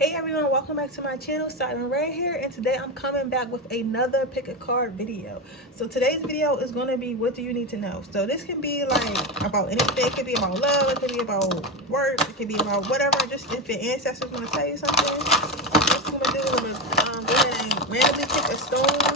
Hey everyone, welcome back to my channel. Siren Redd here, and today I'm coming back with another pick a card video. So today's video is going to be what do you need to know. So this can be like about anything. It could be about love, it could be about work, it could be about whatever. Just if your ancestors want to tell you something, what I'm going to do is go ahead and randomly pick a stone.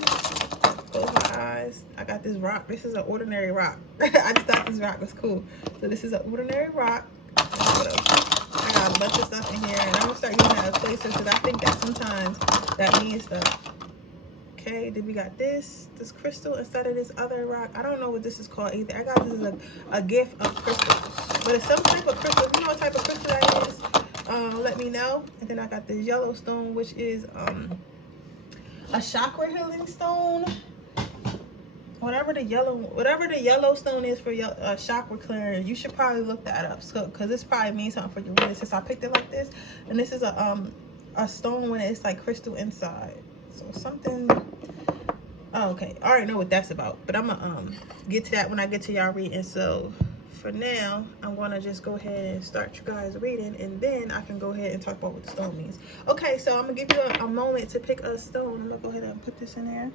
Close my eyes. I got this rock. This is an ordinary rock. I just thought this rock was cool. So this is an ordinary rock. What else? I got a bunch of stuff in here, and I'm gonna start using that as placer because I think that sometimes that means stuff. Okay, then we got this crystal instead of this other rock. I don't know what this is called either. I got this as a gift of crystals, but it's some type of crystal. If you know what type of crystal that is, let me know. And then I got this yellow stone, which is a chakra healing stone. Whatever the yellow stone is for your chakra clearing, you should probably look that up, because this probably means something for your reader since I picked it like this. And this is a stone when it's like crystal inside. So something. Oh, okay, I already know what that's about, but I'm gonna get to that when I get to y'all reading. So for now, I'm gonna just go ahead and start you guys reading, and then I can go ahead and talk about what the stone means. Okay, so I'm gonna give you a moment to pick a stone. I'm gonna go ahead and put this in there.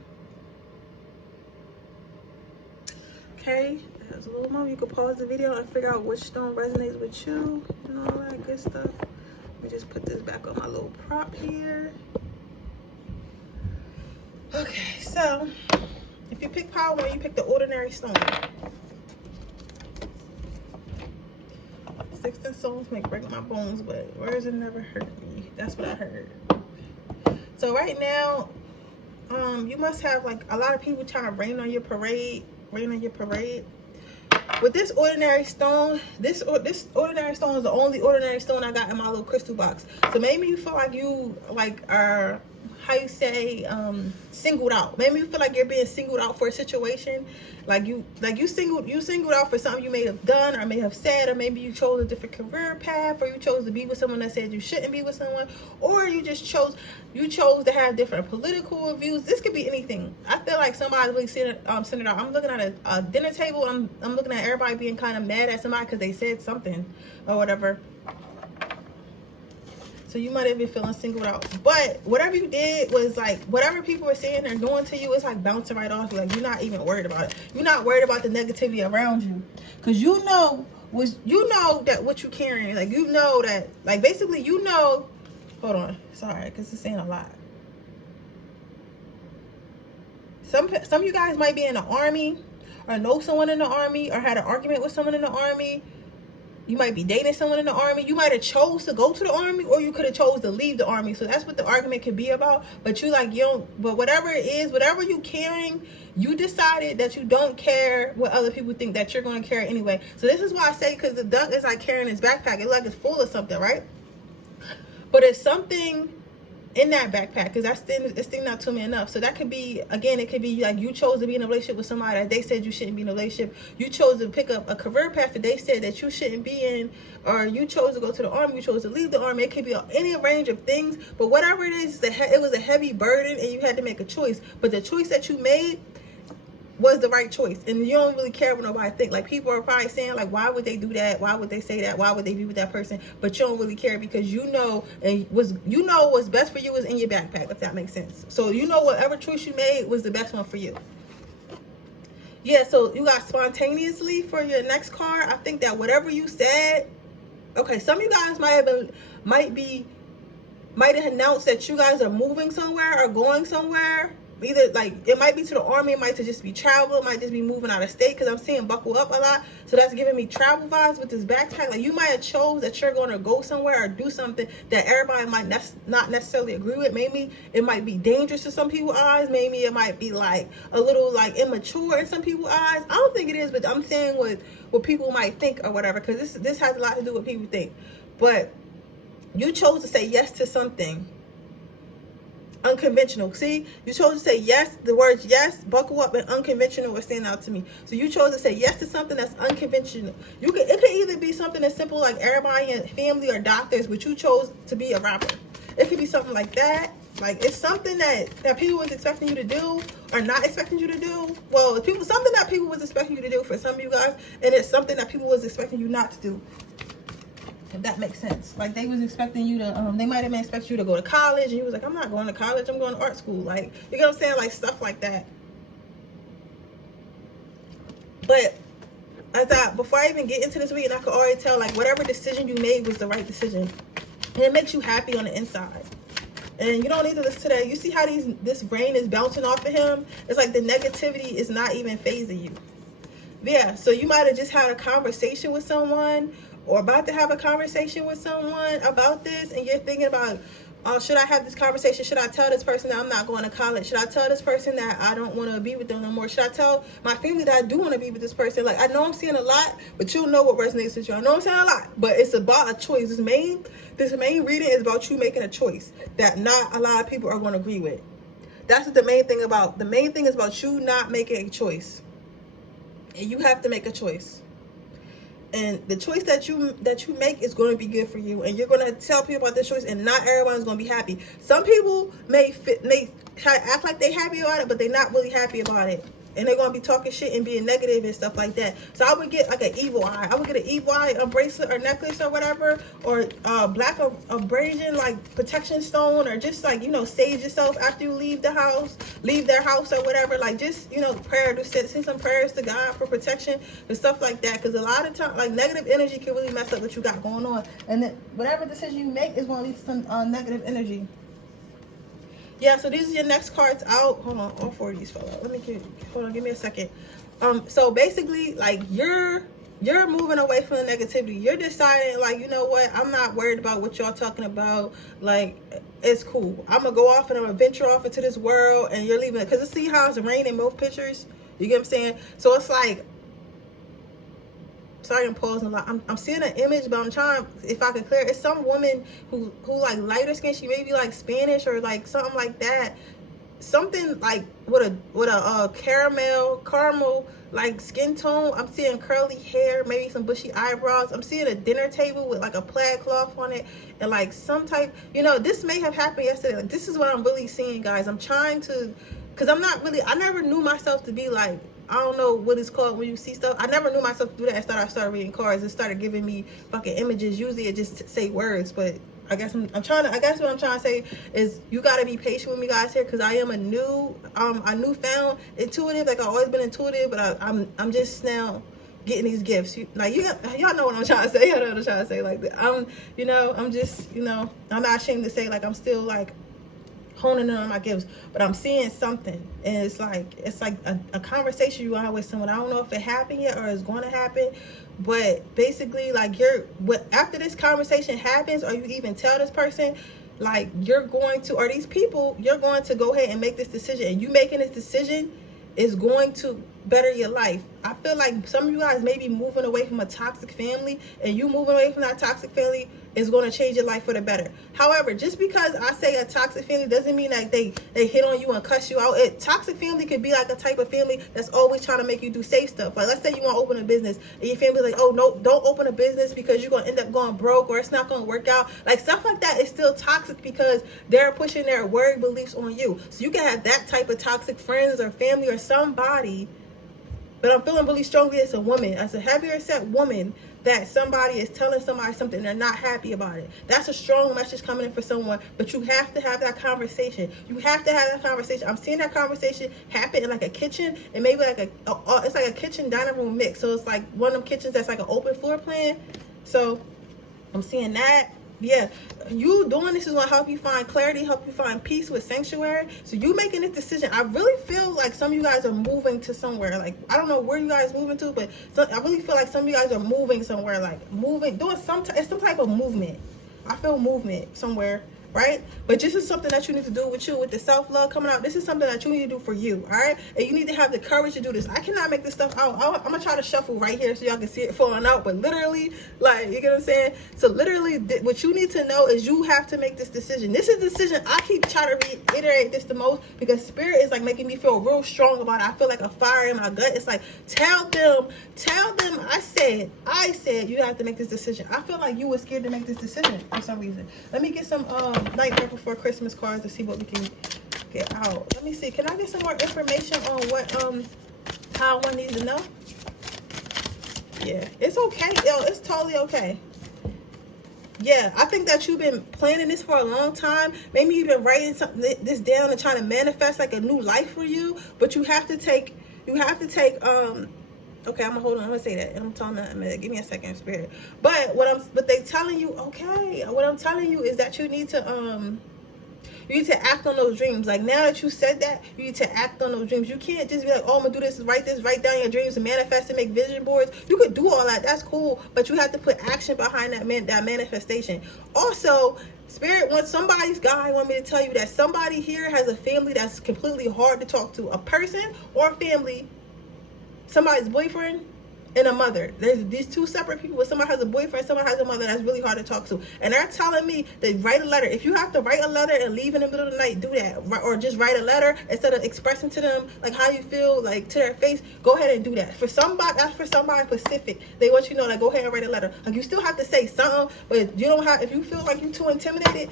Okay, there's a little moment. You can pause the video and figure out which stone resonates with you and all that good stuff. Let me just put this back on my little prop here. Okay, so if you pick power, you pick the ordinary stone. Sticks and stones may break my bones, but words have never hurt me. That's what I heard. So right now, you must have like a lot of people trying to rain on your parade. With this ordinary stone, this ordinary stone is the only ordinary stone I got in my little crystal box. So maybe you feel like you are, how you say, singled out. Maybe you feel like you're being singled out for a situation, like you singled out for something you may have done or may have said, or maybe you chose a different career path, or you chose to be with someone that said you shouldn't be with someone, or you just chose to have different political views. This could be anything. I feel like somebody's really centered out. I'm looking at a dinner table. I'm looking at everybody being kind of mad at somebody because they said something or whatever. So you might have been feeling singled out. But whatever you did was like, whatever people were saying or doing to you, it's like bouncing right off you. Like, you're not even worried about it. You're not worried about the negativity around you. Because you know that what you're carrying, like, you know that, like, basically, you know, hold on. Sorry, because it's saying a lot. Some of you guys might be in the army, or know someone in the army, or had an argument with someone in the army. You might be dating someone in the army. You might have chose to go to the army, or you could have chose to leave the army. So that's what the argument could be about. But you don't, but whatever it is, whatever you carrying, you decided that you don't care what other people think, that you're going to carry anyway. So this is why I say, because the duck is like carrying his backpack. It's like it's full of something, right? But it's something in that backpack, because that's sticking out to me enough. So that could be, again, it could be like you chose to be in a relationship with somebody that they said you shouldn't be in a relationship. You chose to pick up a career path that they said that you shouldn't be in, or you chose to go to the army, you chose to leave the army. It could be any range of things, but whatever it is, it was a heavy burden and you had to make a choice. But the choice that you made was the right choice, and you don't really care what nobody think. Like, people are probably saying, like, why would they do that? Why would they say that? Why would they be with that person? But you don't really care, because you know what's best for you is in your backpack, if that makes sense. So you know whatever choice you made was the best one for you. Yeah, so you got spontaneously for your next card. I think that whatever you said, okay, some of you guys might have announced that you guys are moving somewhere or going somewhere. Either, like, it might be to the army, it might just be travel, it might just be moving out of state, because I'm seeing buckle up a lot. So that's giving me travel vibes with this backpack. Like, you might have chose that you're going to go somewhere or do something that everybody might not necessarily agree with. Maybe it might be dangerous to some people's eyes. Maybe it might be like a little like immature in some people's eyes. I don't think it is, but I'm saying what people might think or whatever, because this has a lot to do with what people think. But you chose to say yes to something unconventional. See, you chose to say yes. The words yes, buckle up, and unconventional are standing out to me. So you chose to say yes to something that's unconventional. It could either be something as simple like everybody in family or doctors, but you chose to be a rapper. It could be something like that. Like, it's something that people was expecting you to do or not expecting you to do. Well, something that people was expecting you to do for some of you guys, and it's something that people was expecting you not to do. if that makes sense. Like, they was expecting you to, they might have been expecting you to go to college, and you was like, I'm not going to college, I'm going to art school. Like, you know what I'm saying? Like, stuff like that. But before I even get into this reading, I could already tell, like, whatever decision you made was the right decision. And it makes you happy on the inside. And you don't need to listen to that. You see how this rain is bouncing off of him? It's like the negativity is not even phasing you. Yeah, so you might have just had a conversation with someone, or about to have a conversation with someone about this, and you're thinking about, should I have this conversation? Should I tell this person that I'm not going to college? Should I tell this person that I don't want to be with them no more? Should I tell my family that I do want to be with this person? Like, I know I'm seeing a lot, but you'll know what resonates with you. I know I'm saying a lot, but it's about a choice. This main reading is about you making a choice that not a lot of people are going to agree with. That's what the main thing about. The main thing is about you not making a choice. And you have to make a choice. And the choice that you make is going to be good for you, and you're going to tell people about this choice, and not everyone's going to be happy. Some people may act like they're happy about it, but they're not really happy about it, and they're going to be talking shit and being negative and stuff like that. So I would get like an evil eye. I would get an evil eye, a bracelet or necklace or whatever, or black abrasion, like protection stone, or just like, you know, sage yourself after you leave their house or whatever. Like, just, you know, prayer, to send some prayers to God for protection and stuff like that. Because a lot of times, like, negative energy can really mess up what you got going on, and then whatever decision you make is going to lead to some negative energy. Yeah, so these are your next cards out. Hold on, all four of these fell out. Give me a second. So basically, like, you're moving away from the negativity. You're deciding, like, you know what? I'm not worried about what y'all talking about. Like, it's cool. I'm gonna go off and I'm gonna venture off into this world, and you're leaving it. Because you see how it's raining in both pictures? You get what I'm saying? So it's like, sorry, I'm pausing a lot. I'm seeing an image, but I'm trying, if I can clear it. It's some woman who like lighter skin. She may be like Spanish or like something like that. Something like with a caramel like skin tone. I'm seeing curly hair, maybe some bushy eyebrows. I'm seeing a dinner table with like a plaid cloth on it, and like some type, you know, this may have happened yesterday. Like, this is what I'm really seeing, guys. I'm trying to, because I never knew myself to be like, I don't know what it's called when you see stuff. I never knew myself to do that until I started reading cards. It started giving me fucking images. Usually it just say words, but I guess what I'm trying to say is you got to be patient with me, guys, here, because I am a newfound intuitive. Like, I've always been intuitive, but I'm just now getting these gifts. Y'all know what I'm trying to say. Y'all know what I'm trying to say. Like, I'm just, I'm not ashamed to say, like, I'm still like honing in on my gifts, but I'm seeing something, and it's like a conversation you have with someone. I don't know if it happened yet or it's going to happen, but basically, like, after this conversation happens, or you even tell this person, like, you're going to go ahead and make this decision, and you making this decision is going to better your life. I feel like some of you guys may be moving away from a toxic family, and you moving away from that toxic family is going to change your life for the better. However, just because I say a toxic family doesn't mean that they hit on you and cuss you out. Toxic family could be like a type of family that's always trying to make you do safe stuff. Like, let's say you want to open a business, and your family's like, oh no, don't open a business because you're going to end up going broke, or it's not going to work out. Like, stuff like that is still toxic because they're pushing their worry beliefs on you. So you can have that type of toxic friends or family or somebody. But I'm feeling really strongly as a woman, as a heavier set woman, that somebody is telling somebody something, they're not happy about it. That's a strong message coming in for someone, but you have to have that conversation. You have to have that conversation. I'm seeing that conversation happen in like a kitchen, and maybe like it's like a kitchen dining room mix. So it's like one of them kitchens that's like an open floor plan. So I'm seeing that. Yeah, you doing this is going to help you find clarity, help you find peace with sanctuary. So you making this decision. I really feel like some of you guys are moving to somewhere. Like, I don't know where you guys moving to, but I really feel like some of you guys are moving somewhere, like doing some type of movement. I feel movement somewhere. Right? But this is something that you need to do with the self-love coming out. This is something that you need to do for you, all right? And you need to have the courage to do this. I cannot make this stuff out. I'm going to try to shuffle right here so y'all can see it falling out. But literally, like, you get what I'm saying? So literally, what you need to know is you have to make this decision. This is a decision. I keep trying to reiterate this the most because spirit is like making me feel real strong about it. I feel like a fire in my gut. It's like, tell them, I said you have to make this decision. I feel like you were scared to make this decision for some reason. Let me get some Nightmare Before Christmas cards to see what we can get out. Let me see. Can I get some more information on what how one needs to know? Yeah, it's okay. Yo, it's totally okay. Yeah, I think that you've been planning this for a long time. Maybe you've been writing this down and trying to manifest like a new life for you. But you have to take, okay, I'm gonna hold on. I'm gonna say that, and I'm telling them, give me a second, spirit. But what they telling you, okay, what I'm telling you is that you need to act on those dreams. Like, now that you said that, you need to act on those dreams. You can't just be like, oh, I'm gonna do this, write down your dreams and manifest and make vision boards. You could do all that, that's cool, but you have to put action behind that manifestation. Also, spirit wants somebody's guy want me to tell you that somebody here has a family that's completely hard to talk to. A person or a family, somebody's boyfriend and a mother. There's these two separate people, but somebody has a boyfriend, somebody has a mother that's really hard to talk to. And they're telling me to write a letter. If you have to write a letter and leave in the middle of the night, do that. Or just write a letter instead of expressing to them like how you feel, like to their face. Go ahead and do that. For somebody, that's for somebody specific. They want you to know, like, go ahead and write a letter. Like, you still have to say something, but you don't have, if you feel like you're too intimidated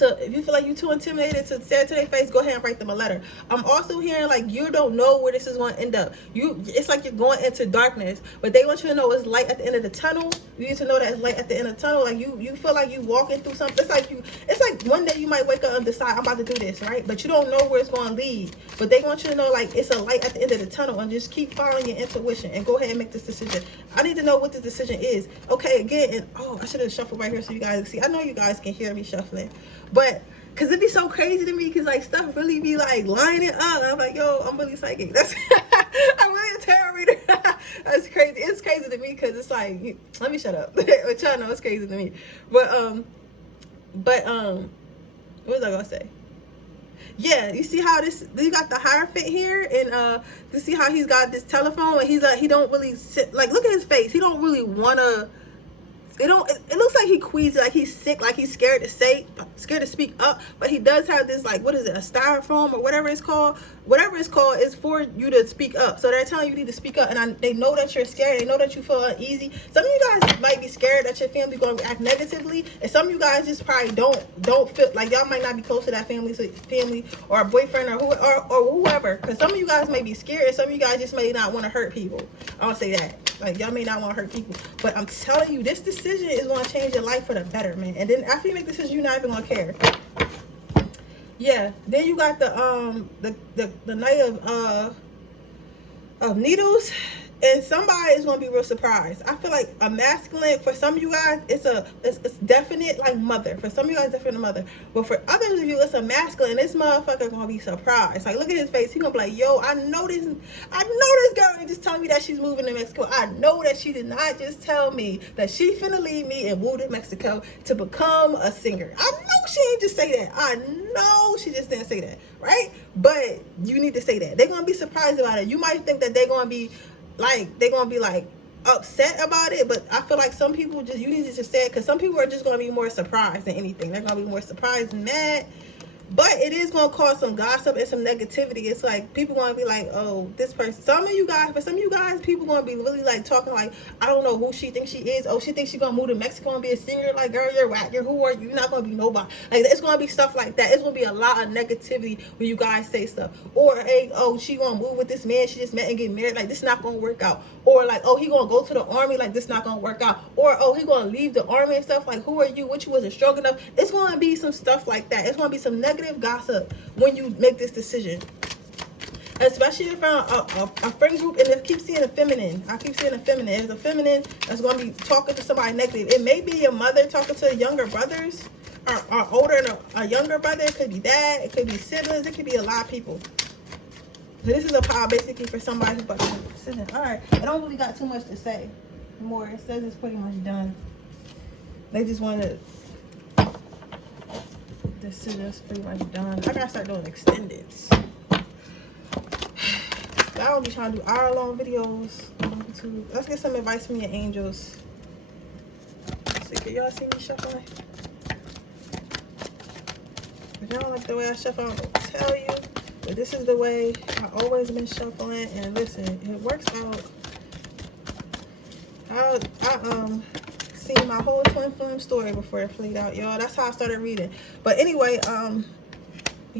if you feel like you're too intimidated to say it to their face, go ahead and write them a letter. I'm also hearing like you don't know where this is going to end up. It's like you're going into darkness, but they want you to know it's light at the end of the tunnel. You need to know that it's light at the end of the tunnel. Like you feel like you walking through something. It's like one day you might wake up and decide, I'm about to do this, right? But you don't know where it's going to lead. But they want you to know like it's a light at the end of the tunnel, and just keep following your intuition and go ahead and make this decision. I need to know what the decision is. Okay, again, and I should have shuffled right here so you guys can see. I know you guys can hear me shuffling. But because it'd be so crazy to me, because like stuff really be like lining up, and I'm like, yo, I'm really psychic. That's I'm really a tarot reader. That's crazy. It's crazy to me because it's like, let me shut up. But y'all know it's crazy to me. But what was I gonna say? Yeah, you see how you got the Hierophant here, and you see how he's got this telephone, and he don't really sit, like, look at his face. He don't really wanna. It looks like he queasy, like he's sick, like he's scared to speak up. But he does have this, like, what is it, a styrofoam or whatever it's called. Whatever it's called is for you to speak up. So they're telling you need to speak up, and they know that you're scared. They know that you feel uneasy. Some of you guys might be scared that your family going to act negatively, and some of you guys just probably don't feel like y'all might not be close to that family or a boyfriend or whoever. Because some of you guys may be scared, and some of you guys just may not want to hurt people. I'll say that. Like, y'all may not want to hurt people, but I'm telling you, this decision is going to change your life for the better, man. And then after you make the decision, you're not even going to care. Yeah. Then you got the Knight of Needles, and somebody is going to be real surprised. I feel like a masculine, for some of you guys, it's definite, like, mother. For some of you guys, definite mother. But for others of you, it's a masculine. This motherfucker going to be surprised. Like, look at his face. He going to be like, yo, I know this girl ain't just telling me that she's moving to Mexico. I know that she did not just tell me that she finna leave me and move to Mexico to become a singer. I know she ain't just say that. I know she just didn't say that, right? But you need to say that. They're going to be surprised about it. You might think that they're going to be like upset about it, but I feel like some people you need to just say it, because some people are just going to be more surprised than anything. They're going to be more surprised and mad. But it is going to cause some gossip and some negativity. It's like people going to be like, oh, this person. For some of you guys, people going to be really like talking like, I don't know who she thinks she is. Oh, she thinks she's going to move to Mexico and be a singer. Like, girl, you're whack. Who are you? You're not going to be nobody. Like, it's going to be stuff like that. It's going to be a lot of negativity when you guys say stuff. Or, hey, oh, she going to move with this man she just met and get married. Like, this not going to work out. Or like, oh, he going to go to the army. Like, this not going to work out. Or, oh, he going to leave the army and stuff. Like, who are you? What, you wasn't strong enough? It's going to be some stuff like that. It's going to be some negative gossip when you make this decision, especially if a friend group, and I keep seeing a feminine. There's a feminine that's going to be talking to somebody negative. It may be your mother talking to younger brothers, or older and a younger brother. It could be dad, it could be siblings, it could be a lot of people. So this is a power basically for somebody who's about to make a decision. All right, I don't really got too much to say more. It says it's pretty much done. They just wanted this is pretty much done. I gotta start doing extendeds. I don't be trying to do hour-long videos on YouTube. Let's get some advice from your angels. So can y'all see me shuffling? If y'all don't like the way I shuffle, I'm gonna tell you. But this is the way I've always been shuffling, and listen, it works out. I seen my whole twin flame story before it played out, y'all. That's how I started reading. But anyway,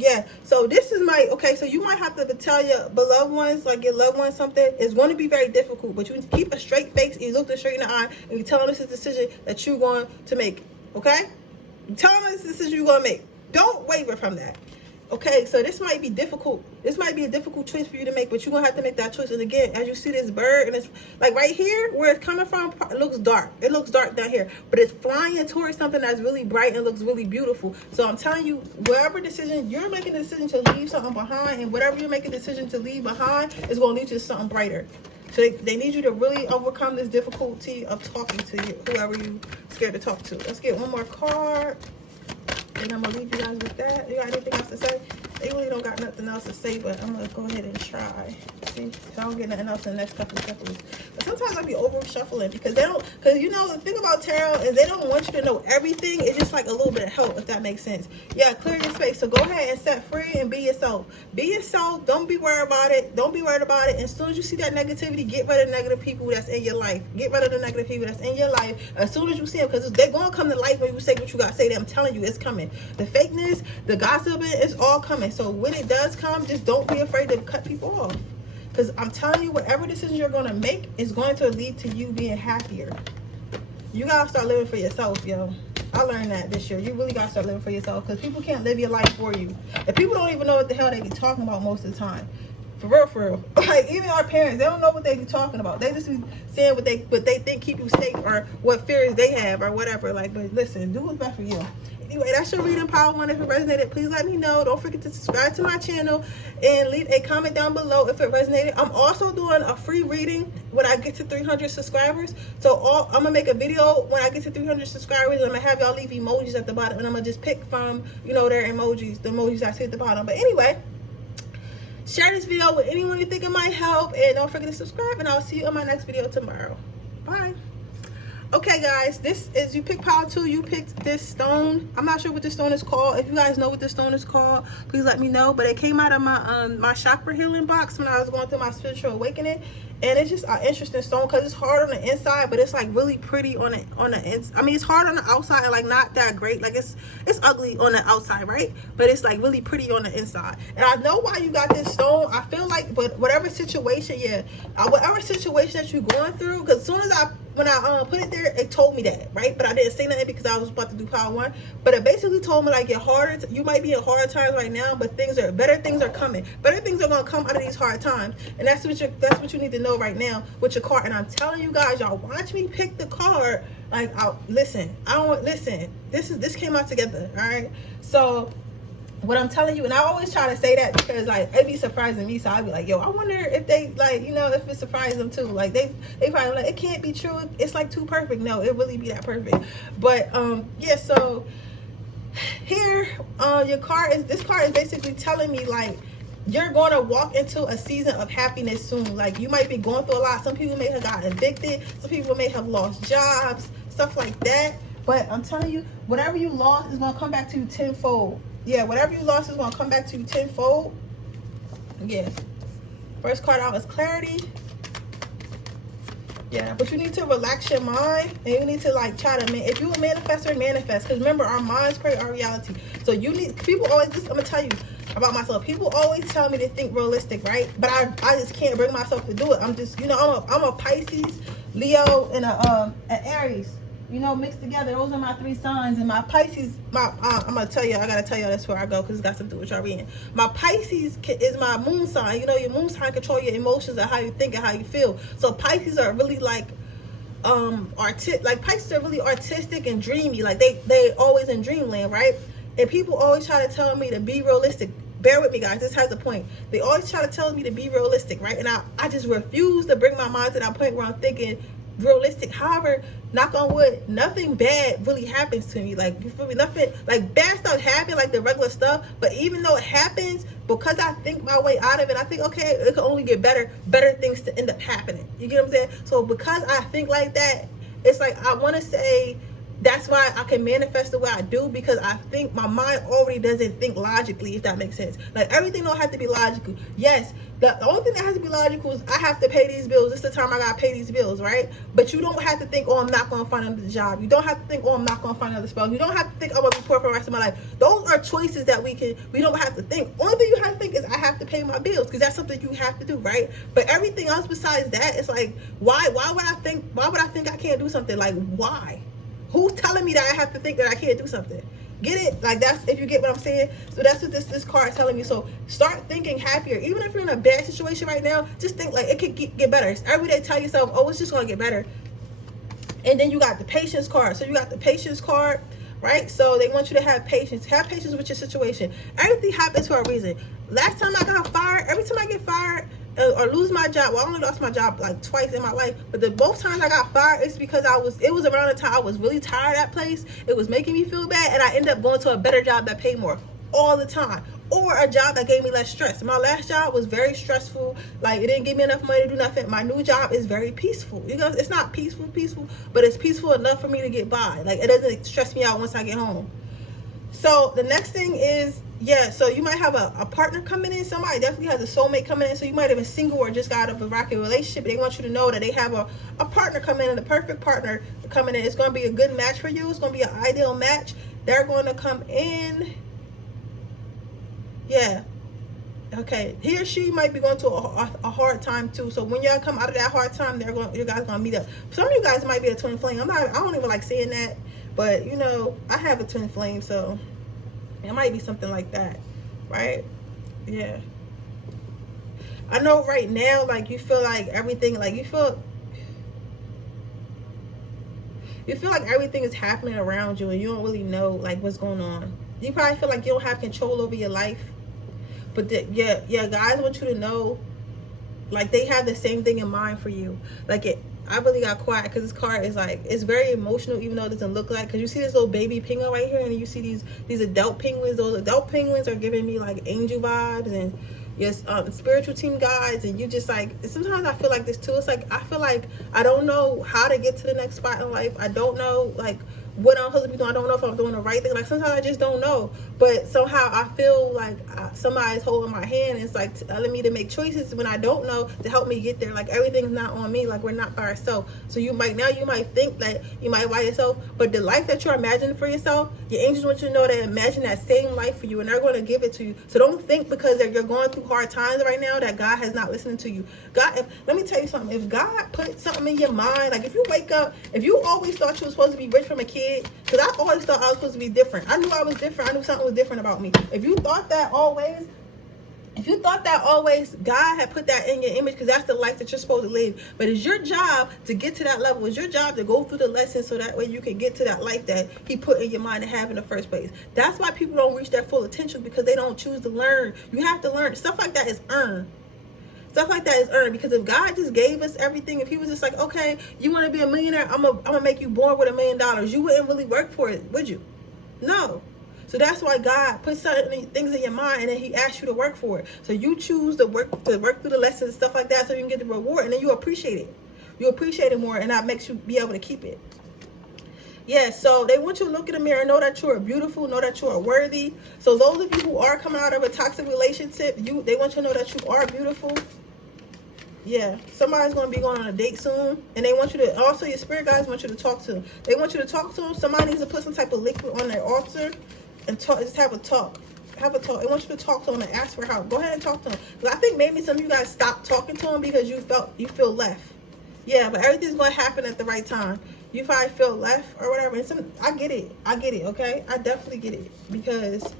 Yeah, so this is my, okay, so you might have to tell your beloved ones, like your loved ones, something. It's going to be very difficult, but you keep a straight face and you look them straight in the eye and you tell them this is a decision that you're going to make, okay? You tell them this is a decision you're going to make. Don't waver from that. Okay, so this might be difficult. This might be a difficult choice for you to make, but you're going to have to make that choice. And again, as you see this bird, and it's like right here, where it's coming from, it looks dark. It looks dark down here, but it's flying towards something that's really bright and looks really beautiful. So I'm telling you, whatever decision, you're making a decision to leave something behind, and whatever you're making a decision to leave behind is going to lead you to something brighter. So they need you to really overcome this difficulty of talking to you, whoever you're scared to talk to. Let's get one more card. And I'm going to leave you guys with that. You got anything else to say? They really don't got nothing else to say, but I'm going to go ahead and try. See? So I don't get nothing else in the next couple of shuffles. But sometimes I be over shuffling because they don't, because you know, the thing about tarot is they don't want you to know everything. It's just like a little bit of help, if that makes sense. Yeah, clear your space. So go ahead and set free and be yourself. Be yourself. Don't be worried about it. Don't be worried about it. And as soon as you see that negativity, get rid of the negative people that's in your life. Get rid of the negative people that's in your life as soon as you see them, because they're going to come to life when you say what you got to say. I'm telling you, it's coming. The fakeness, the gossiping, it's all coming. So when it does come, just don't be afraid to cut people off. Because I'm telling you, whatever decision you're going to make is going to lead to you being happier. You got to start living for yourself, yo. I learned that this year. You really got to start living for yourself, because people can't live your life for you. And people don't even know what the hell they be talking about most of the time. For real, for real. Like, even our parents, they don't know what they be talking about. They just be saying what they think keep you safe, or what fears they have, or whatever. Like, but listen, do what's best for you. Anyway, that's your reading, Power One. If it resonated, please let me know. Don't forget to subscribe to my channel and leave a comment down below if it resonated. I'm also doing a free reading when I get to 300 subscribers. So I'm going to make a video when I get to 300 subscribers. And I'm going to have y'all leave emojis at the bottom. And I'm going to just pick from, you know, their emojis, the emojis I see at the bottom. But anyway, share this video with anyone you think it might help. And don't forget to subscribe. And I'll see you on my next video tomorrow. Bye. Okay, guys, this is, you picked Power 2. You picked this stone. I'm not sure what this stone is called. If you guys know what this stone is called, please let me know. But it came out of my my chakra healing box when I was going through my spiritual awakening. And it's just an interesting stone because it's hard on the inside, but it's like really pretty on the inside. I mean, it's hard on the outside and like not that great. Like it's ugly on the outside, right? But it's like really pretty on the inside. And I know why you got this stone. I feel like, but whatever situation, whatever situation that you're going through, because as soon as when I put it there, it told me that, right? But I didn't say nothing because I was about to do Power 1. But it basically told me like you might be in hard times right now, but better things are coming. Better things are gonna come out of these hard times, and that's what you need to know right now with your card. And I'm telling you guys, y'all watch me pick the card. Like, listen. This came out together, all right? So what I'm telling you, and I always try to say that because like it be surprising me, so I'd be like, yo, I wonder if they like, you know, if it surprised them too. Like they probably like, it can't be true, it's like too perfect. No, it really be that perfect. But yeah, so here this card is basically telling me like you're going to walk into a season of happiness soon. Like you might be going through a lot. Some people may have gotten evicted, some people may have lost jobs, stuff like that. But I'm telling you, whatever you lost is going to come back to you tenfold. Yeah, whatever you lost is going to come back to you tenfold. Yeah. First card out is clarity. Yeah, but you need to relax your mind, and you need to like try to, if you a manifestor, manifest. Because remember, our minds create our reality. So you need, people always, I'm going to tell you about myself. People always tell me to think realistic, right? But I just can't bring myself to do it. I'm just, you know, I'm a Pisces, Leo, and an Aries. You know, mixed together. Those are my three signs. And my Pisces, I'm going to tell you, I got to tell you that's where I go because it's got something to do with y'all reading. My Pisces is my moon sign. You know, your moon sign control your emotions and how you think and how you feel. So Pisces are really like, Pisces are really artistic and dreamy. Like they always in dreamland, right? And people always try to tell me to be realistic. Bear with me, guys. This has a point. They always try to tell me to be realistic, right? And I just refuse to bring my mind to that point where I'm thinking realistic. However, knock on wood, nothing bad really happens to me. Like, you feel me? Nothing like bad stuff happens, like the regular stuff. But even though it happens, because I think my way out of it, I think, okay, it could only get better things to end up happening. You get what I'm saying? So because I think like that, it's like I want to say That's why I can manifest the way I do, because I think my mind already doesn't think logically, if that makes sense. Like, everything don't have to be logical. Yes, the only thing that has to be logical is I have to pay these bills. This is the time I gotta pay these bills, right? But you don't have to think, oh, I'm not gonna find another job. You don't have to think, oh, I'm not gonna find another spouse. You don't have to think, I'm gonna be poor for the rest of my life. Those are choices that we don't have to think. Only thing you have to think is I have to pay my bills, because that's something you have to do, right? But everything else besides that, it's like, why would I think I can't do something? Like, why? Who's telling me that I have to think that I can't do something? Get it? Like, that's, if you get what I'm saying. So that's what this card is telling me. So start thinking happier. Even if you're in a bad situation right now, just think like it could get better. Every day tell yourself, oh, it's just gonna get better. And then you got the patience card. So you got the patience card, right? So they want you to have patience. Have patience with your situation. Everything happens for a reason. Last time I got fired, every time I get fired or lose my job, well, I only lost my job like twice in my life, but both times I got fired, it's because it was around the time I was really tired of that place. It was making me feel bad, and I ended up going to a better job that paid more all the time, or a job that gave me less stress. My last job was very stressful. Like, it didn't give me enough money to do nothing. My new job is very peaceful. You know, it's not peaceful, but it's peaceful enough for me to get by. Like, it doesn't stress me out once I get home. So the next thing is, yeah, so you might have a partner coming in. Somebody definitely has a soulmate coming in. So you might have been single or just got out of a rocky relationship. They want you to know that they have a partner coming in, the perfect partner coming in. It's going to be a good match for you. It's going to be an ideal match. They're going to come in. Yeah. Okay. He or she might be going to a hard time too. So when y'all come out of that hard time, you guys gonna meet up. Some of you guys might be a twin flame. I don't even like saying that, but you know, I have a twin flame, so it might be something like that, right? Yeah. I know right now, like, you feel like everything, like, you feel like everything is happening around you and you don't really know, like, what's going on. You probably feel like you don't have control over your life. But yeah, guys want you to know, like, they have the same thing in mind for you. Like, I really got quiet because this card is like, it's very emotional, even though it doesn't look like. Because you see this little baby penguin right here, and you see these adult penguins. Those adult penguins are giving me like angel vibes and yes, spiritual team guides. And you just like, sometimes I feel like this too. It's like, I feel like I don't know how to get to the next spot in life. I don't know like what I'm supposed to be doing. I don't know if I'm doing the right thing. Like, sometimes I just don't know, but somehow I feel like somebody's holding my hand, and it's like telling me to make choices when I don't know, to help me get there. Like, everything's not on me. Like, we're not by ourselves. So you might think that you might by yourself, but the life that you're imagining for yourself, your angels want you to know that imagine that same life for you, and they're going to give it to you. So don't think because you're going through hard times right now that God has not listened to you. Let me tell you something. If God put something in your mind, like, if you wake up, if you always thought you were supposed to be rich from a kid, because I always thought I was supposed to be different. I knew I was different. I knew something was different about me. If you thought that always, God had put that in your image, because that's the life that you're supposed to live. But it's your job to get to that level. It's your job to go through the lessons so that way you can get to that life that he put in your mind to have in the first place. That's why people don't reach their full potential, because they don't choose to learn. You have to learn. Stuff like that is earned. Stuff like that is earned, because if God just gave us everything, if he was just like, okay, you want to be a millionaire, I'm gonna make you born with $1 million, you wouldn't really work for it, would you? No. So that's why God puts certain things in your mind, and then he asks you to work for it. So you choose to work through the lessons and stuff like that, so you can get the reward, and then you appreciate it. You appreciate it more, and that makes you be able to keep it. Yeah, so they want you to look in the mirror, know that you are beautiful, know that you are worthy. So those of you who are coming out of a toxic relationship, they want you to know that you are beautiful. Yeah, somebody's going to be going on a date soon, and they want you to, also your spirit guides want you to talk to them. They want you to talk to them. Somebody needs to put some type of liquid on their altar and talk, just have a talk. Have a talk. They want you to talk to them and ask for help. Go ahead and talk to them. Because I think maybe some of you guys stopped talking to them because you feel left. Yeah, but everything's going to happen at the right time. You probably feel left or whatever. And I get it, okay? I definitely get it, because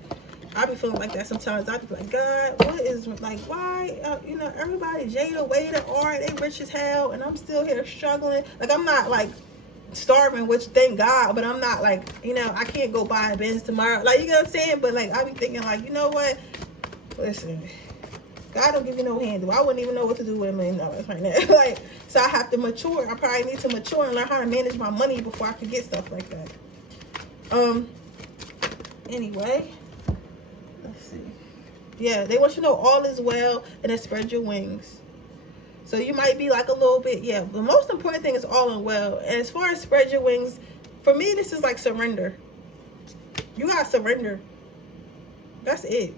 I be feeling like that sometimes. I be like, God, what is, like, why, everybody, Jada, Wada, Art, they rich as hell, and I'm still here struggling. Like, I'm not, like, starving, which thank God, but I'm not, like, I can't go buy a Benz tomorrow. Like, you know what I'm saying? But, like, I be thinking, like, you know what? Listen, God don't give you no handle. I wouldn't even know what to do with $1 million right now. Like, so I have to mature. I probably need to mature and learn how to manage my money before I can get stuff like that. Anyway, let's see. Yeah, they want you to know all is well, and then spread your wings. So you might be like a little bit, yeah. The most important thing is all and well. And as far as spread your wings, For me, this is like surrender. You gotta surrender. That's it.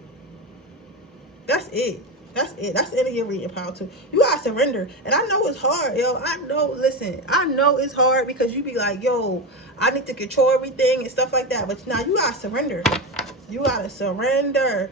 That's it. That's it. That's the end of your reading pile too. You gotta surrender. And I know it's hard, yo. I know, listen, I know it's hard because you be like, yo, I need to control everything and stuff like that. But now you gotta surrender. You gotta surrender.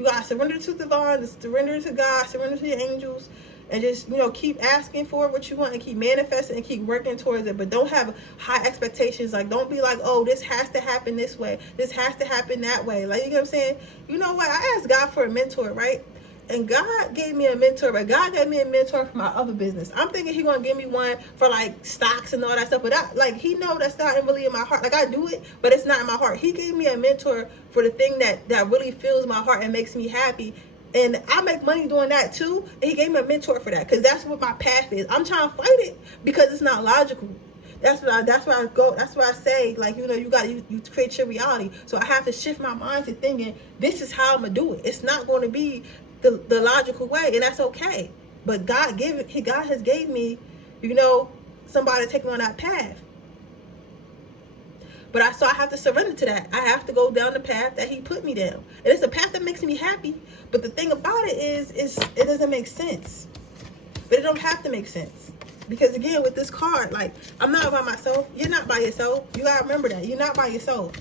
You gotta surrender to the divine, surrender to God, surrender to your angels, and just, you know, keep asking for what you want and keep manifesting and keep working towards it. But don't have high expectations. Like, don't be like, oh, this has to happen this way. This has to happen that way. Like, you know what I'm saying? You know what? I asked God for a mentor, right? And God gave me a mentor, but God gave me a mentor for my other business. I'm thinking He's gonna give me one for like stocks and all that stuff, but He know that's not really in my heart. Like, I do it, but it's not in my heart. He gave me a mentor for the thing that really fills my heart and makes me happy. And I make money doing that too. And He gave me a mentor for that because that's what my path is. I'm trying to fight it because it's not logical. That's where I go. That's why I say, like, you know, you create your reality. So I have to shift my mind to thinking this is how I'm gonna do it. It's not going to be the logical way, and that's okay. But God has gave me, you know, somebody to take me on that path. But I have to surrender to that. I have to go down the path that He put me down. And it's a path that makes me happy. But the thing about it is it doesn't make sense. But it don't have to make sense. Because again, with this card, like, I'm not by myself. You're not by yourself. You gotta remember that. You're not by yourself.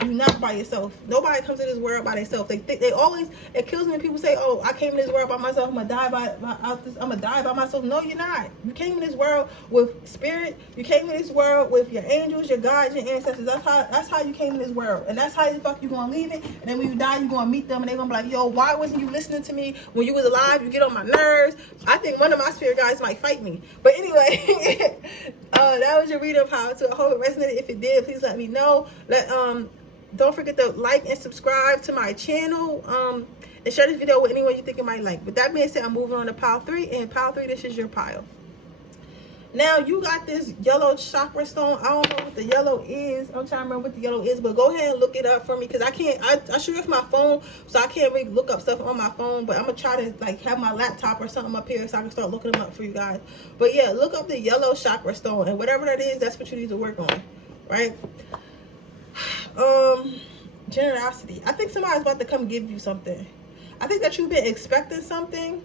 You're not by yourself. Nobody comes to this world by themselves. It kills me when people say, oh, I came in this world by myself. I'm gonna die by myself. No, you're not. You came in this world with spirit. You came in this world with your angels, your guides, your ancestors. That's how you came in this world. And that's how the fuck you gonna leave it. And then when you die, you gonna meet them and they're gonna be like, yo, why wasn't you listening to me when you was alive? You get on my nerves. I think one of my spirit guides might fight me. But anyway, that was your reading power. So I hope it resonated. If it did, please let me know. Don't forget to like and subscribe to my channel. And share this video with anyone you think it might like. With that being said, I'm moving on to pile 3. And pile 3, this is your pile. Now, you got this yellow chakra stone. I don't know what the yellow is. I'm trying to remember what the yellow is. But go ahead and look it up for me. Because I shoot it from my phone. So I can't really look up stuff on my phone. But I'm going to try to like have my laptop or something up here so I can start looking them up for you guys. But yeah, look up the yellow chakra stone. And whatever that is, that's what you need to work on. Right? Generosity. I think somebody's about to come give you something. I think that you've been expecting something,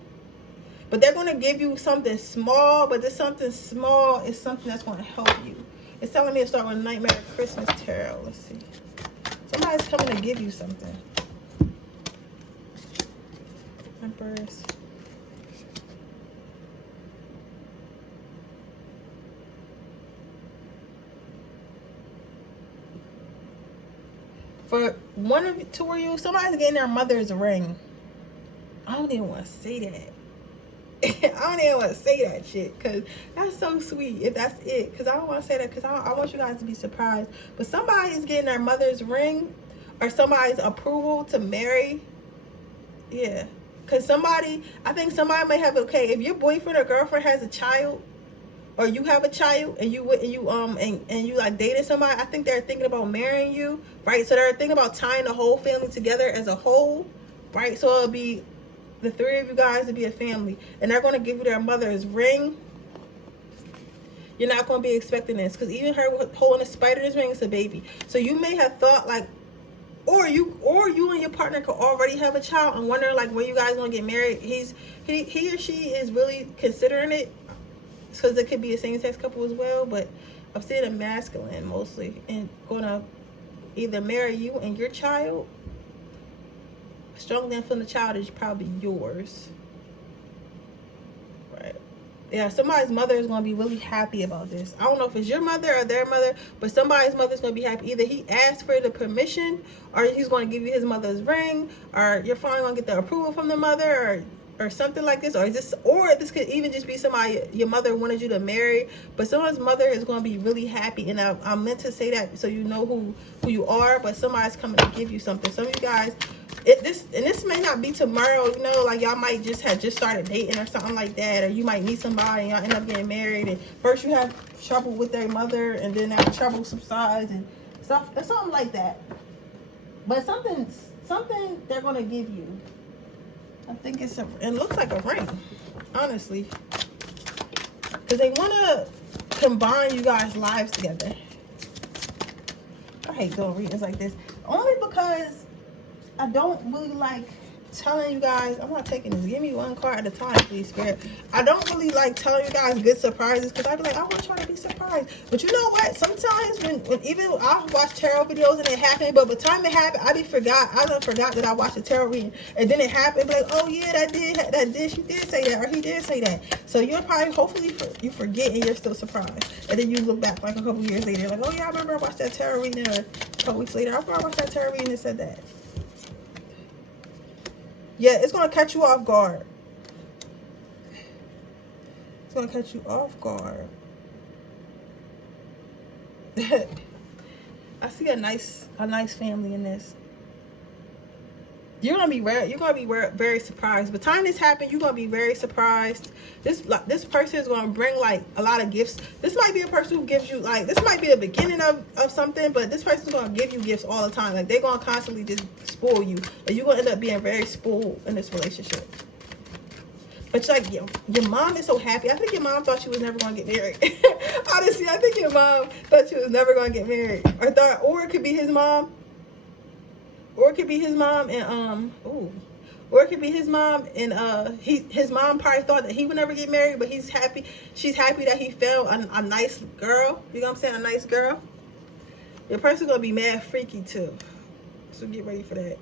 but they're going to give you something small, but this something small is something that's going to help you. It's telling me to start with Nightmare Christmas Tarot. Let's see. Somebody's coming to give you something. Empress. For one of two of you, somebody's getting their mother's ring. I don't even want to say that. I don't even want to say that shit because that's so sweet if that's it. Because I don't want to say that because I want you guys to be surprised. But somebody is getting their mother's ring or somebody's approval to marry. Yeah. Because I think somebody may have, okay, if your boyfriend or girlfriend has a child, or you have a child and you like dated somebody, I think they're thinking about marrying you, right? So they're thinking about tying the whole family together as a whole, right? So it'll be the 3 of you guys to be a family, and they're going to give you their mother's ring. You're not going to be expecting this because even her holding a spider's ring is a baby. So you may have thought like, or you and your partner could already have a child and wondering like when you guys going to get married. He or she is really considering it. Because it could be a same-sex couple as well, but I'm seeing a masculine mostly and gonna either marry you and your child. Strongly feeling the child is probably yours, right? Yeah, somebody's mother is gonna be really happy about this. I don't know if it's your mother or their mother, but somebody's mother's gonna be happy. Either he asked for the permission, or he's gonna give you his mother's ring, or you're finally gonna get the approval from the mother, or something like this, or this could even just be somebody your mother wanted you to marry, but someone's mother is going to be really happy. And I meant to say that so you know who you are, but somebody's coming to give you something. Some of you guys, this may not be tomorrow, you know, like y'all might just started dating or something like that, or you might meet somebody and y'all end up getting married, and first you have trouble with their mother, and then that trouble subsides and stuff, something like that. But something they're going to give you. I think it looks like a ring, honestly. Because they want to combine you guys' lives together. hate doing readings like this. Only because I don't really like telling you guys. I'm not taking this. Give me one card at a time, please, Spirit. I don't really like telling you guys good surprises because I be like, I want y'all to be surprised. But you know what? Sometimes when even I watch tarot videos and it happened, but by the time it happened, I done forgot that I watched a tarot reading, and then it happened. Be like, oh yeah, that did. She did say that, or he did say that. So you're probably, hopefully, you forget and you're still surprised, and then you look back like a couple years later, like, oh yeah, I remember I watched that tarot reading. Or a couple weeks later, I remember I watched that tarot reading and said that. Yeah, it's going to catch you off guard. It's going to catch you off guard. I see a nice family in this. You're going to be very surprised. By the time this happens, you're going to be very surprised. This person is going to bring like a lot of gifts. This might be a person who gives you like, this might be the beginning of something, but this person is going to give you gifts all the time. Like they're going to constantly just spoil you. And you're going to end up being very spoiled in this relationship. But like your mom is so happy. I think your mom thought she was never going to get married. Honestly, I think your mom thought she was never going to get married. Or it could be his mom. Or it could be his mom and or it could be his mom and his mom probably thought that he would never get married, but he's happy. She's happy that he found a nice girl. You know what I'm saying? A nice girl. Your person's gonna be mad freaky too. So get ready for that.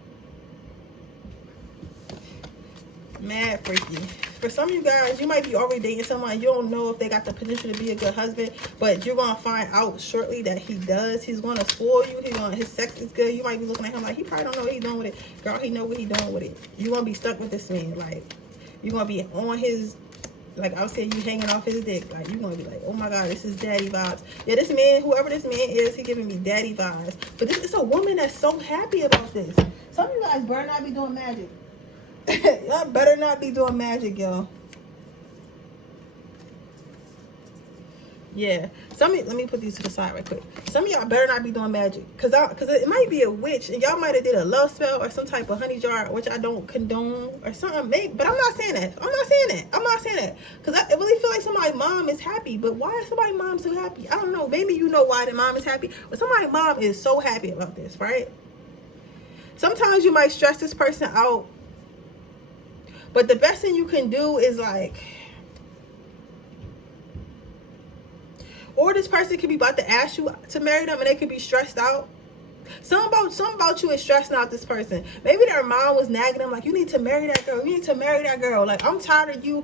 Mad freaky. For some of you guys, you might be already dating someone. You don't know if they got the potential to be a good husband, but you're gonna find out shortly that he does. He's gonna spoil you. His sex is good. You might be looking at him like he probably don't know what he's doing with it. Girl, he know what he's doing with it. You're gonna be stuck with this man. Like you're gonna be on his, like I was saying, you hanging off his dick. Like you're gonna be like, oh my God, this is daddy vibes. Yeah, this man, whoever this man is, he giving me daddy vibes. But this is a woman that's so happy about this. Some of you guys better not be doing magic. Y'all better not be doing magic, y'all. Yeah, let me put these to the side right quick. Some of y'all better not be doing magic, cause it might be a witch, and y'all might have did a love spell or some type of honey jar, which I don't condone, or something. Maybe, but I'm not saying that. Cause I really feel like somebody's mom is happy. But why is somebody's mom so happy? I don't know. Maybe you know why the mom is happy, but somebody's mom is so happy about this, right? Sometimes you might stress this person out. But the best thing you can do is like, or this person could be about to ask you to marry them and they could be stressed out. Something about you is stressing out this person. Maybe their mom was nagging them like, you need to marry that girl. You need to marry that girl. Like, I'm tired of you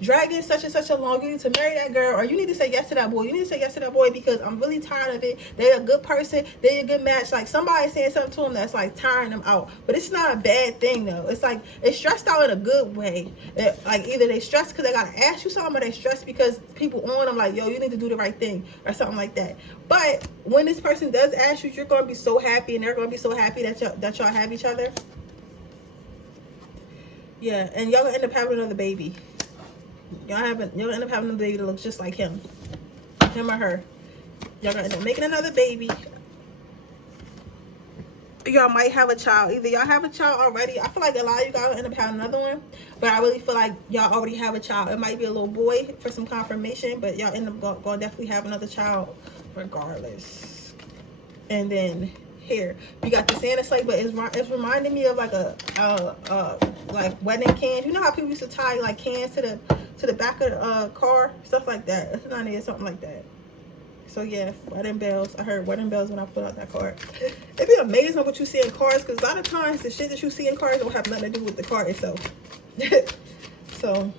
dragging such and such along. You need to marry that girl, or you need to say yes to that boy. You need to say yes to that boy because I'm really tired of it. They're a good person. They're a good match. Like somebody saying something to them that's like tiring them out. But it's not a bad thing though. It's like they stressed out in a good way. Like either they stressed because they gotta ask you something, or they stressed because people on them like, yo, you need to do the right thing or something like that. But when this person does ask you, you're gonna be so happy, and they're gonna be so happy that y'all have each other. Yeah, and y'all gonna end up having another baby. Y'all end up having a baby that looks just like him or her. Y'all gonna end up making another baby. Y'all might have a child. Either y'all have a child already. I feel like a lot of you guys will end up having another one, but I really feel like y'all already have a child. It might be a little boy for some confirmation, but y'all end up going to definitely have another child regardless. And then here you got the Santa sleigh, but it's reminding me of like a like wedding cans. You know how people used to tie like cans to the back of the car, stuff like that. It's not near something like that. So yeah, wedding bells. I heard wedding bells when I put out that card. It'd be amazing what you see in cars, because a lot of times the shit that you see in cars don't have nothing to do with the car itself. So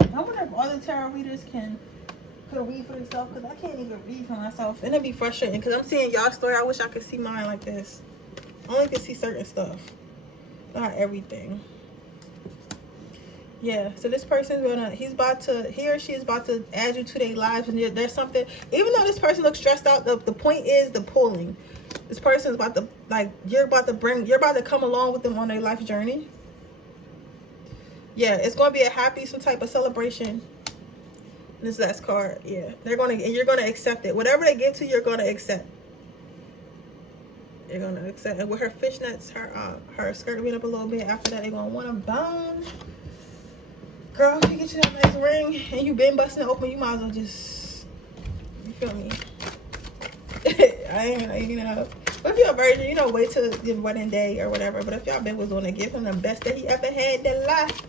I wonder if other tarot readers could read for themselves, because I can't even read for myself, and it'd be frustrating because I'm seeing y'all story. I wish I could see mine like this. I only can see certain stuff, not everything. Yeah, so this person's he or she is about to add you to their lives, and there's something. Even though this person looks stressed out, the point is the pulling. This person is about to, like, you're about to come along with them on their life journey. Yeah, it's gonna be a happy, some type of celebration. This last card, yeah, you're gonna accept it. Whatever they give to you, you're gonna accept. You're gonna accept. And with her fishnets, her skirt went up a little bit. After that, they're gonna want to bone. Girl, if you get you that nice ring and you been busting it open, you might as well just, you feel me? But if you're a virgin, wait till the wedding day or whatever. But if y'all been was going to give him the best that he ever had in life.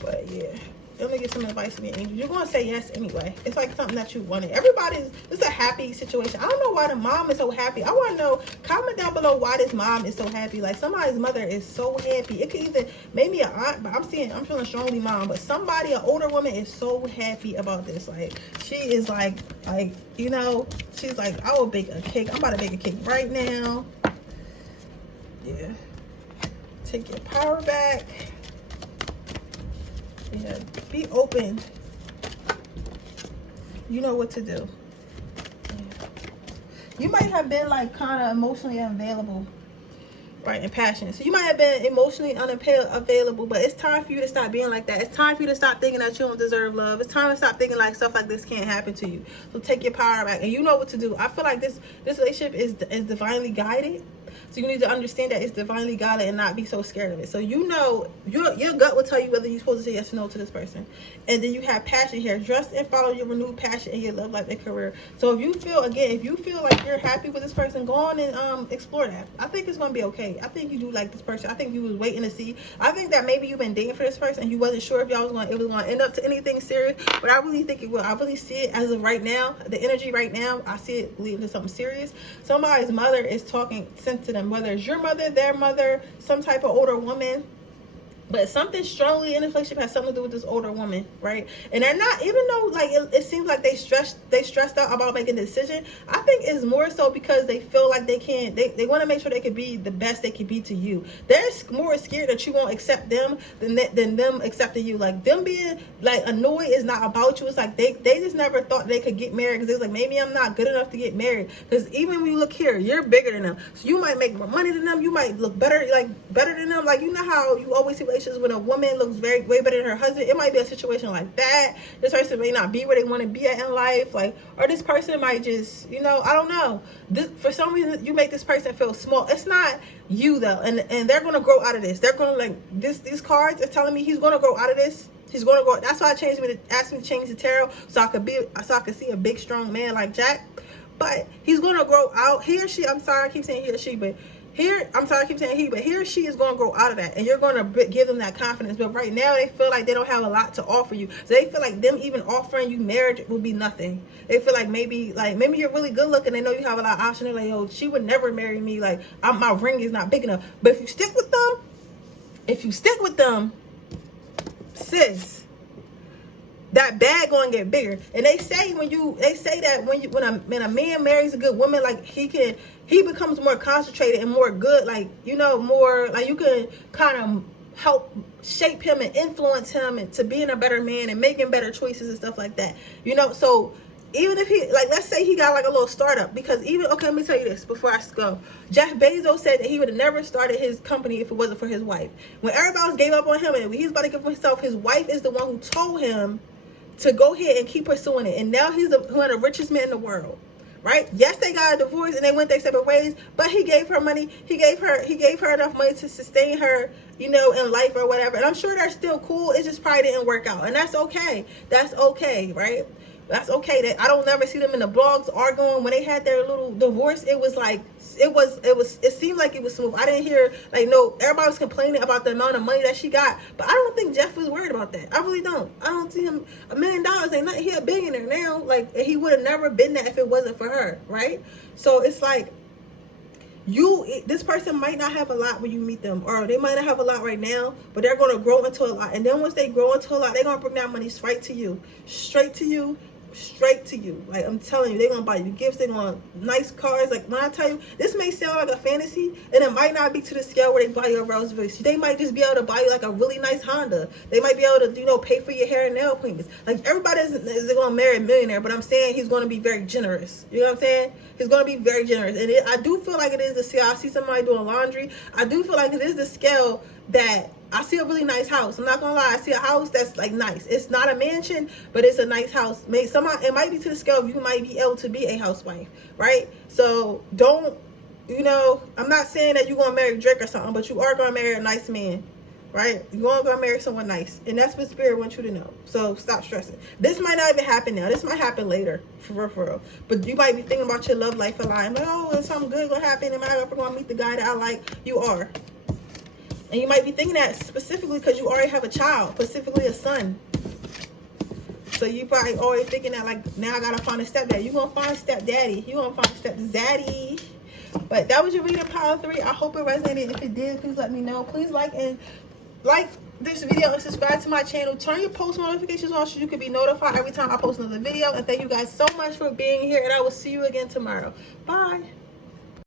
But yeah, let me get some advice from your angels. You're going to say yes anyway. It's like something that you wanted. It's a happy situation. I don't know why the mom is so happy. I want to know, comment down below why this mom is so happy. Like, somebody's mother is so happy. It could either, maybe an aunt, but I'm feeling strongly mom. But somebody, an older woman, is so happy about this. Like, she is like, she's like, I will bake a cake. I'm about to bake a cake right now. Yeah. Take your power back. Yeah, be open. You know what to do. You might have been like kind of emotionally unavailable, right, and passionate. So you might have been emotionally unavailable, but it's time for you to stop being like that. It's time for you to stop thinking that you don't deserve love. It's time to stop thinking like stuff like this can't happen to you. So take your power back, and you know what to do. I feel like this relationship is divinely guided. So you need to understand that it's divinely guided and not be so scared of it. So your gut will tell you whether you're supposed to say yes or no to this person. And then you have passion here. Trust and follow your renewed passion in your love life and career. So if you feel like you're happy with this person, go on and explore that. I think it's going to be okay. I think you do like this person. I think you was waiting to see. I think that maybe you've been dating for this person and you wasn't sure if it was going to end up to anything serious. But I really think it will. I really see it as of right now. The energy right now, I see it leading to something serious. Somebody's mother is talking sense to them, whether it's your mother, their mother, some type of older woman. But something strongly in the relationship has something to do with this older woman, right? And they're not, even though like it seems like they stressed out about making a decision. I think it's more so because they feel like they want to make sure they can be the best they can be to you. They're more scared that you won't accept them than them accepting you. Like, them being like annoyed is not about you. It's like they just never thought they could get married because it's like, maybe I'm not good enough to get married. Because even when you look here, you're bigger than them, so you might make more money than them. You might look better than them. Like, you know how you always see when a woman looks way better than her husband. It might be a situation like that. This person may not be where they want to be at in life, or this person might just, I don't know. For some reason, you make this person feel small. It's not you though, and they're gonna grow out of this. They're gonna these cards are telling me he's gonna grow out of this. He's gonna go. That's why asked me to change the tarot so I could see a big strong man like Jack. But he's gonna grow out. He or she. I'm sorry, I keep saying he or she, but. He or she is going to grow out of that, and you're going to give them that confidence. But right now, they feel like they don't have a lot to offer you. So they feel like them even offering you marriage will be nothing. They feel like maybe you're really good looking. They know you have a lot of options. They're like, yo, she would never marry me. Like, my ring is not big enough. But if you stick with them, sis, that bag gonna get bigger. And they say that when a man marries a good woman, like he becomes more concentrated and more good, more like you can kind of help shape him and influence him into being a better man and making better choices and stuff like that. So even if he, let's say he got a little startup, because let me tell you this before I go. Jeff Bezos said that he would have never started his company if it wasn't for his wife. When everybody else gave up on him and he was about to give up himself, his wife is the one who told him to go ahead and keep pursuing it. And now he's one of the richest men in the world, right? Yes, they got a divorce and they went their separate ways, but he gave her money. He gave her enough money to sustain her, in life or whatever. And I'm sure they're still cool. It just probably didn't work out. And that's okay. That's okay, right? That's okay. That I don't never see them in the blogs arguing. When they had their little divorce, it seemed like it was smooth. I didn't hear everybody was complaining about the amount of money that she got, but I don't think Jeff was worried about that. I really don't. I don't see him. $1 million ain't nothing. He a billionaire now. He would have never been that if it wasn't for her, right? So it's like this person might not have a lot when you meet them, or they might not have a lot right now, but they're going to grow into a lot. And then once they grow into a lot, they're going to bring that money straight to you. Like, I'm telling you, they're going to buy you gifts. They're going to nice cars. Like, when I tell you, this may sound like a fantasy, and it might not be to the scale where they buy you a Rolls Royce. They might just be able to buy you a really nice Honda. They might be able to, pay for your hair and nail appointments. Everybody isn't going to marry a millionaire, but I'm saying he's going to be very generous. You know what I'm saying? He's going to be very generous. And I do feel like it is the scale. I see somebody doing laundry. I do feel like it is the scale that I see a really nice house. I'm not gonna lie. I see a house that's nice. It's not a mansion, but it's a nice house. It might be to the scale of you might be able to be a housewife, right? So don't, I'm not saying that you're gonna marry Drake or something, but you are gonna marry a nice man, right? You're going to go marry someone nice. And that's what Spirit wants you to know. So stop stressing. This might not even happen now. This might happen later. For real. But you might be thinking about your love life a lot. Like, oh, is something good going to happen? Am I ever going to meet the guy that I like? You are. And you might be thinking that specifically because you already have a child, specifically a son. So you probably always thinking that, like, now I got to find a stepdad. You're going to find a stepdaddy. You're going to find a stepzaddy. But that was your reading, Power 3. I hope it resonated. If it did, please let me know. Please like this video and subscribe to my channel. Turn your post notifications on so you can be notified every time I post another video. And thank you guys so much for being here. And I will see you again tomorrow. Bye.